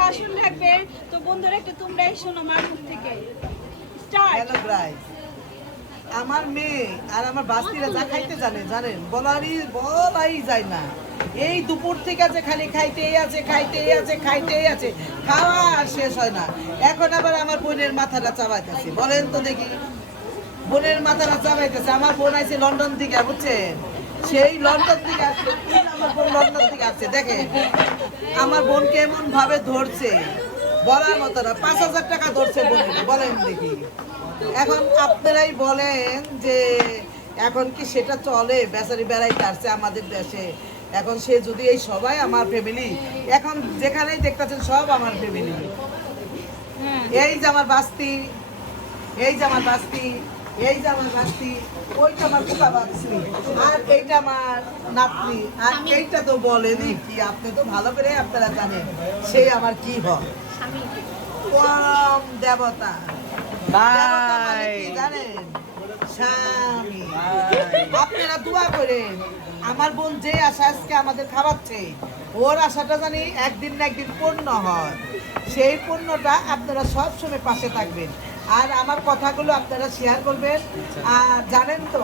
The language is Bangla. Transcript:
ভাষণ থাকবে, তো বন্ধুরা একটু তোমরাই শোনো মার মুখ থেকে। স্টার্ট। হ্যালো গাইস, আমার মেয়ে আর আমার বাস্তিরা যা খাইতে জানেন বলাই যায় না। এই দুপুর থেকে আছে খালি খাইতেই আছে, খাওয়া আর শেষ হয় না। এখন আবার আমার বোনের মাথাটা চাবাইতেছে, বলেন তো দেখি। বোনের মাথাটা চাবাইতেছে। আমার বোন আছে লন্ডন থেকে, বুঝছেন? সেই লন্ডন থেকে আসছে, আমার বোন লন্ডন থেকে আসছে। দেখেন আমার বোনকে এমন ভাবে ধরছে, বলার মতো না। 5,000 টাকা ধরছে বোনকে, বলেন দেখি। এখন আপনারাই বলেন যে এখন কি সেটা চলে? বেচারি বেড়াইতে আসছে আমাদের দেশে, এখন সে যদি এই সবাই আমার ফ্যামিলি, এখন যেখানেই দেখতেছেন সব আমার ফ্যামিলি। এই যে আমার বাস্তি, এই যে আমার বাস্তি, এই যে আমার বাস্তি, ওইটা আমার পোকা বাস্তি, আর এইটা আমার নাতনি, আর এইটা তো বলেনি কি, আপনি তো ভালো করে আপনারা জানেন সেই আমার কি হয়, কম দেবতা। দেবতা মানে কি জানেন? স্বামী। আপনারা দোয়া করেন আমার বোন যে আশা আজকে আমাদের খাওয়াচ্ছে, ওর আশাটা জানি একদিন না একদিন পূর্ণ হয়। সেই পূর্ণটা আপনারা সব সময় পাশে থাকবেন, আর আমার কথাগুলো আপনারা শেয়ার করবেন। আর জানেন তো